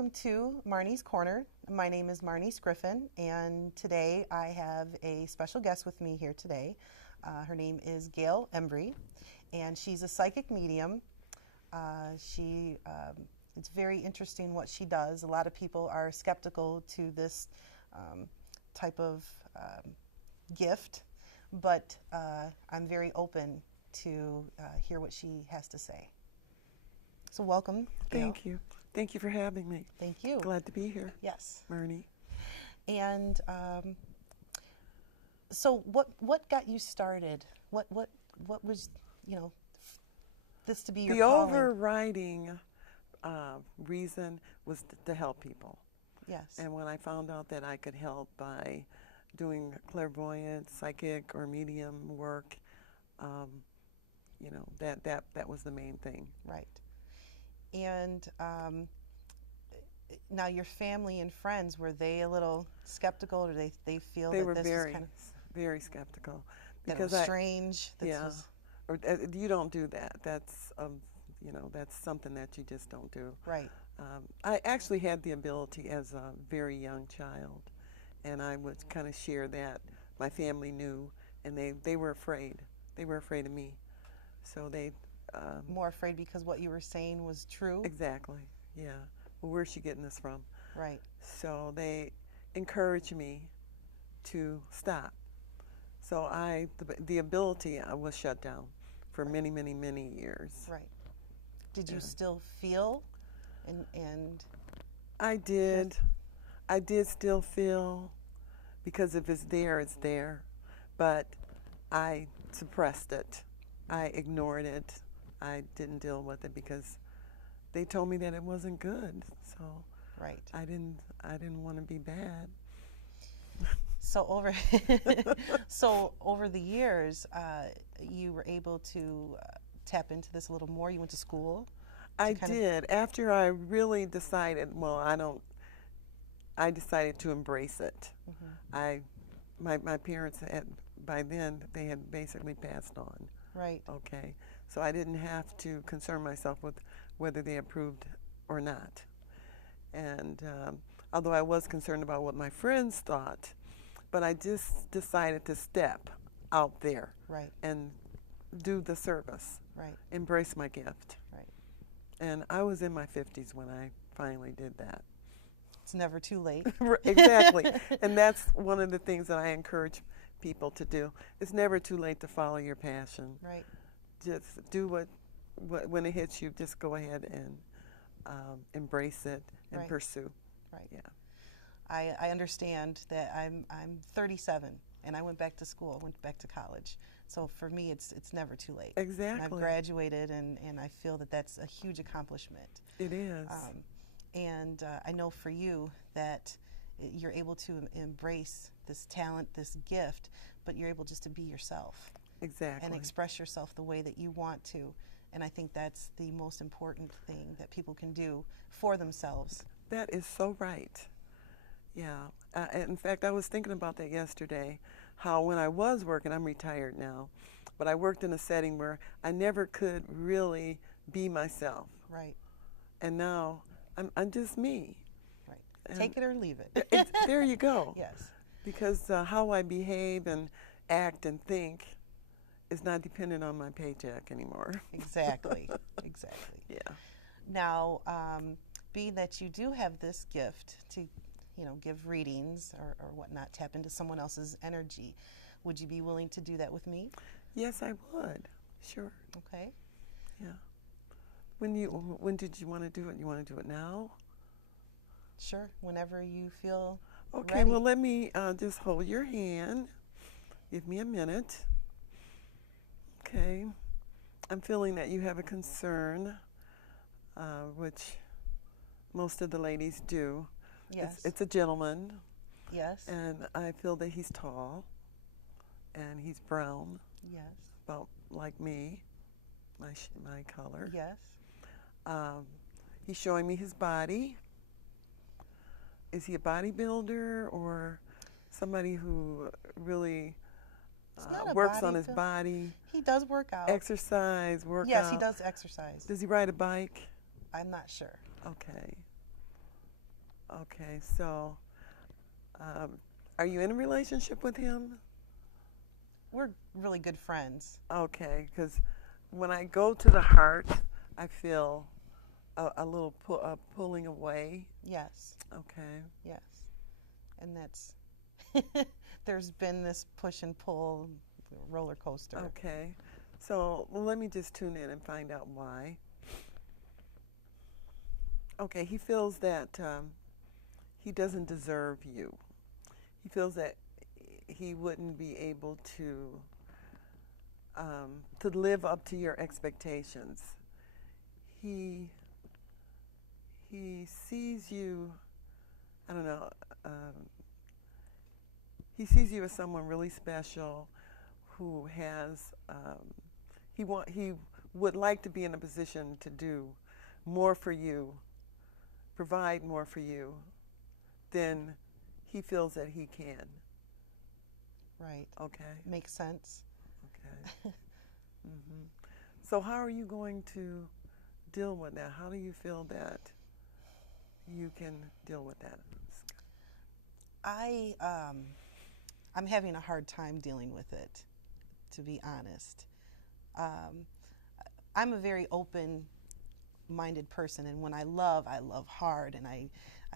welcome to Marnie's Corner. My name is Marnie Scriffin, and today I have a special guest with me here today. Her name is Gail Embry, and she's a psychic medium. It's very interesting what she does. A lot of people are skeptical to this type of gift, but I'm very open to hear what she has to say. So welcome, Gail. Thank you. Thank you for having me. Thank you. Glad to be here. Yes. Marnie. And so what got you started? What was, this to be your The calling? overriding reason was to help people. Yes. And when I found out that I could help by doing clairvoyant, psychic, or medium work, that was the main thing. Right. And now your family and friends, were they a little skeptical, or they feel They that were this very, was kind very skeptical. that it was strange? This Yeah. was, Or you don't do that. That's that's something that you just don't do. right. I actually had the ability as a very young child, and I would kind of share that. My family knew, and they were afraid. They were afraid of me. So they... More afraid because what you were saying was true? Exactly, yeah. Well, where's she getting this from? Right. So they encouraged me to stop. So the ability was shut down for many, many, many years. Right. Did you still feel and I did. I did still feel, because if it's there, it's there. But I suppressed it. I ignored it. I didn't deal with it because they told me that it wasn't good. So right. I didn't want to be bad. So over the years, you were able to tap into this a little more. You went to school. I did. After I really decided, I decided to embrace it. Mm-hmm. My parents by then they had basically passed on. Right. Okay. So I didn't have to concern myself with whether they approved or not. And although I was concerned about what my friends thought, but I just decided to step out there. Right. And do the service. Right. Embrace my gift. Right. And I was in my 50s when I finally did that. It's never too late. Exactly. And that's one of the things that I encourage people to do. It's never too late to follow your passion. Right. Just do what when it hits you, just go ahead and embrace it and pursue. Right. Yeah. I understand that I'm 37 and I went back to school, went back to college. So for me, it's never too late. Exactly. And I've graduated, and I feel that that's a huge accomplishment. It is. And I know for you that you're able to embrace this talent, this gift, but you're able just to be yourself. Exactly. And express yourself the way that you want to. And I think that's the most important thing that people can do for themselves. That is so right. Yeah. In fact, I was thinking about that yesterday, how when I was working, I'm retired now, but I worked in a setting where I never could really be myself. Right. And now I'm just me. Right. Take it or leave it. There you go. Yes. Because how I behave and act and think is not dependent on my paycheck anymore. Exactly. Exactly. Yeah. Now, being that you do have this gift to, give readings or whatnot, tap into someone else's energy, would you be willing to do that with me? Yes, I would. Sure. Okay. Yeah. When did you want to do it? You want to do it now? Sure. Whenever you feel okay, ready. Well, let me just hold your hand. Give me a minute. Okay. I'm feeling that you have a concern, which most of the ladies do. Yes. It's a gentleman. Yes. And I feel that he's tall, and he's brown. Yes. About like me, my color. Yes. He's showing me his body. Is he a bodybuilder or somebody who really works on his body? He does work out. Exercise, work out. Yes, he does exercise. Does he ride a bike? I'm not sure. Okay. Okay, so um, are you in a relationship with him? We're really good friends. Okay, because when I go to the heart, I feel a little pulling away. Yes, Okay. yes. And that's, there's been this push and pull roller coaster. Okay. So let me just tune in and find out why. Okay, he feels that he doesn't deserve you. He feels that he wouldn't be able to live up to your expectations. He he sees you. I don't know. He sees you as someone really special, who has. He would like to be in a position to do more for you, provide more for you, than he feels that he can. Right. Okay. Makes sense. Okay. hmm So how are you going to deal with that? How do you feel that you can deal with that? I I'm having a hard time dealing with it, to be honest. Um, I'm a very open-minded person, and when I love hard, and I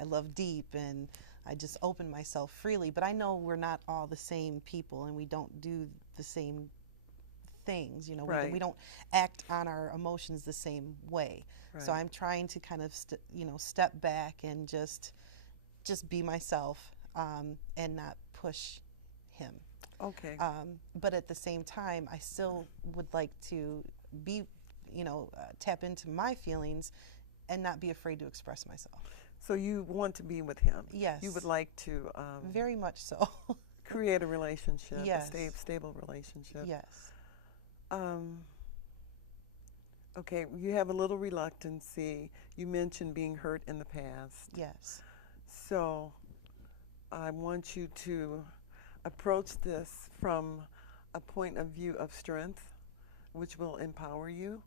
love deep, and I just open myself freely. But I know we're not all the same people, and we don't do the same things. You know, Right. we don't act on our emotions the same way. Right. So I'm trying to kind of step back and just be myself, and not push him. Okay. But at the same time, I still would like to be, tap into my feelings and not be afraid to express myself. So you want to be with him? Yes. You would like to Very much so. create a relationship, Yes. a stable relationship. Yes. Okay, you have a little reluctancy. You mentioned being hurt in the past. Yes. So I want you to approach this from a point of view of strength, which will empower you,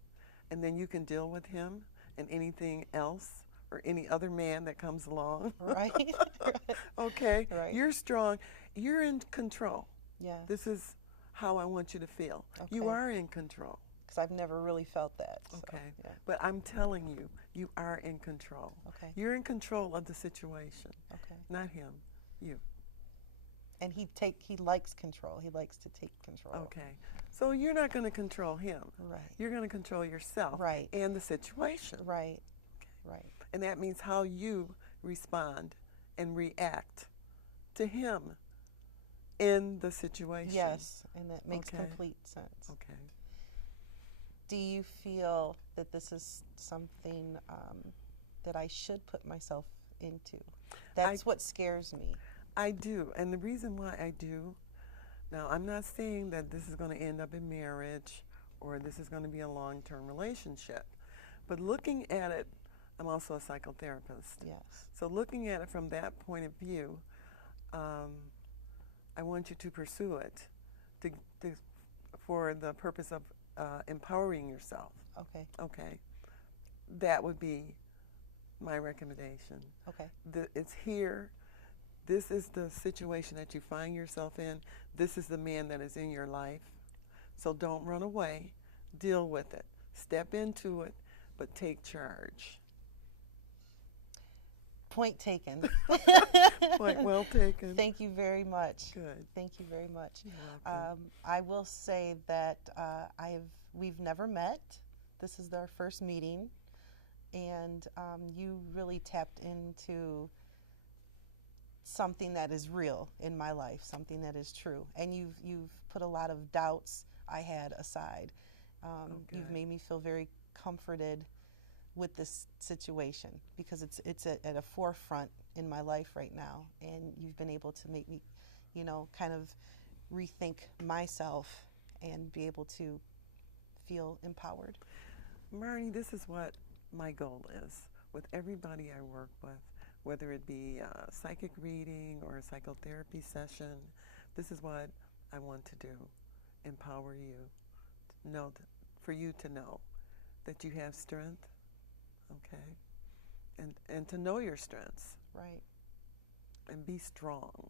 and then you can deal with him and anything else or any other man that comes along. Right. Okay? Right. You're strong. You're in control. Yeah. This is how I want you to feel. Okay. You are in control. Because I've never really felt that. So, Okay. yeah. But I'm telling you, you are in control. Okay. You're in control of the situation. Okay. Not him. You. And he likes control. He likes to take control. Okay. So you're not going to control him. Right. You're going to control yourself. Right. And the situation. Right. Okay. Right. And that means how you respond and react to him in the situation. Yes, and that makes Okay. complete sense. Okay. Do you feel that this is something that I should put myself into? That's what scares me. I do. And the reason why I do, now I'm not saying that this is going to end up in marriage or this is going to be a long-term relationship, but looking at it, I'm also a psychotherapist. Yes. So looking at it from that point of view, I want you to pursue it for the purpose of empowering yourself. Okay. Okay. That would be my recommendation. Okay. It's here. This is the situation that you find yourself in. This is the man that is in your life. So don't run away. Deal with it. Step into it, but take charge. Point taken. Point well taken. Thank you very much. Good. Thank you very much. You're welcome. I will say that we've never met. This is our first meeting, and you really tapped into something that is real in my life, something that is true, and you've put a lot of doubts I had aside. You've made me feel very comforted with this situation because it's at a forefront in my life right now, and you've been able to make me, kind of rethink myself and be able to feel empowered. Marnie, this is what my goal is with everybody I work with, whether it be a psychic reading or a psychotherapy session. This is what I want to do, empower you, for you to know that you have strength, okay, and to know your strengths. Right. and be strong.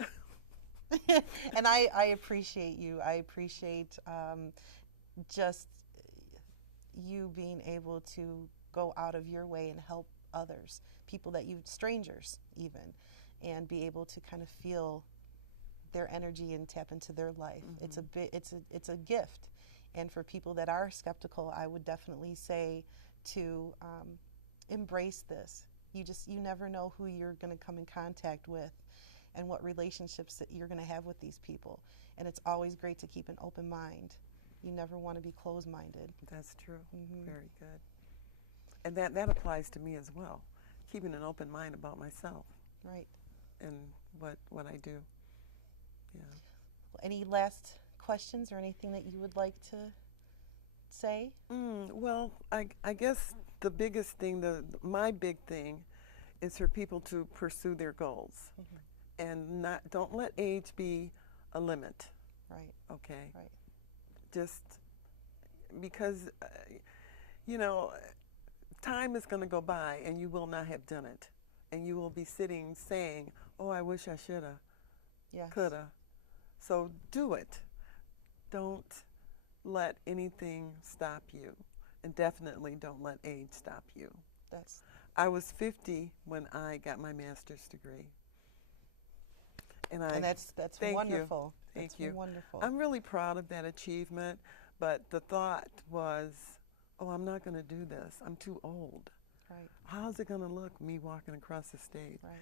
Yes. And I appreciate you. I appreciate just you being able to go out of your way and help others, people that you, strangers even, and be able to kind of feel their energy and tap into their life. Mm-hmm. It's a gift. And for people that are skeptical, I would definitely say to embrace this. You never know who you're going to come in contact with and what relationships that you're going to have with these people. And it's always great to keep an open mind. You never want to be closed-minded. That's true. Mm-hmm. Very good. And that applies to me as well. Keeping an open mind about myself. Right. And what I do. Yeah. Well, any last questions or anything that you would like to say? Well, I guess the biggest thing, my big thing, is for people to pursue their goals, and don't let age be a limit. Right. Okay. Right. Just because time is going to go by and you will not have done it, and you will be sitting saying, "Oh, I wish I shoulda, Yes. coulda." So do it. Don't let anything stop you, and definitely don't let age stop you. I was 50 when I got my master's degree. And that's thank wonderful. You. Thank you. Wonderful. I'm really proud of that achievement, but the thought was, oh, I'm not going to do this. I'm too old. Right. How's it going to look, me walking across the stage? Right.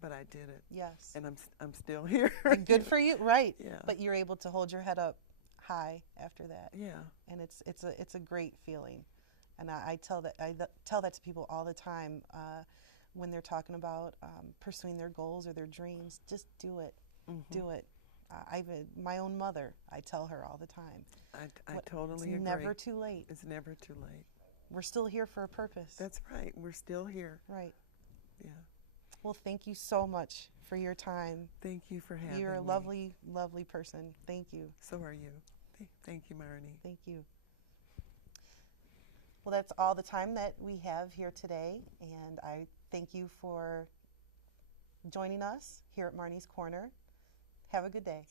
But I did it. Yes. And I'm still here. And good for you. Right. Yeah. But you're able to hold your head up high after that. Yeah. And it's a great feeling. And I tell that to people all the time when they're talking about pursuing their goals or their dreams. Just do it. Mm-hmm. Do it. My own mother, I tell her all the time. I totally agree. It's never too late. It's never too late. We're still here for a purpose. That's right. We're still here. Right. Yeah. Well, thank you so much for your time. Thank you for having me. You're a lovely, lovely person. Thank you. So are you. Thank you, Marnie. Thank you. Well, that's all the time that we have here today, and I thank you for joining us here at Marnie's Corner. Have a good day.